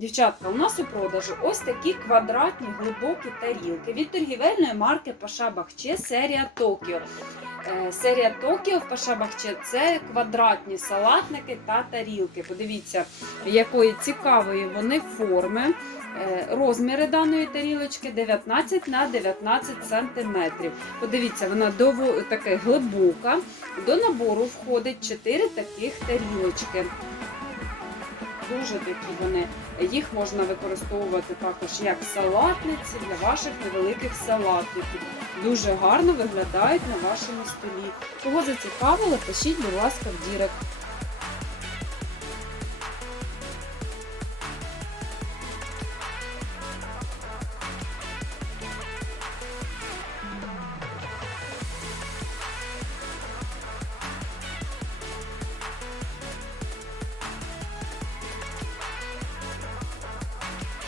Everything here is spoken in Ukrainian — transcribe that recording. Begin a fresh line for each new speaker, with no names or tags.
Дівчатка, у нас у продажу ось такі квадратні глибокі тарілки від торгівельної марки Паша Бахче серія Токіо. Е, Серія Токіо в Паша Бахче це квадратні салатники та тарілки. Подивіться, якої цікавої вони форми. Е, Розміри даної тарілочки 19 на 19 см. Подивіться, вона така глибока. До набору входить 4 таких тарілочки. Дуже такі вони. Їх можна використовувати також як салатниці для ваших невеликих салатників. Дуже гарно виглядають на вашому столі. Кого зацікавило, пишіть, будь ласка, в дірект.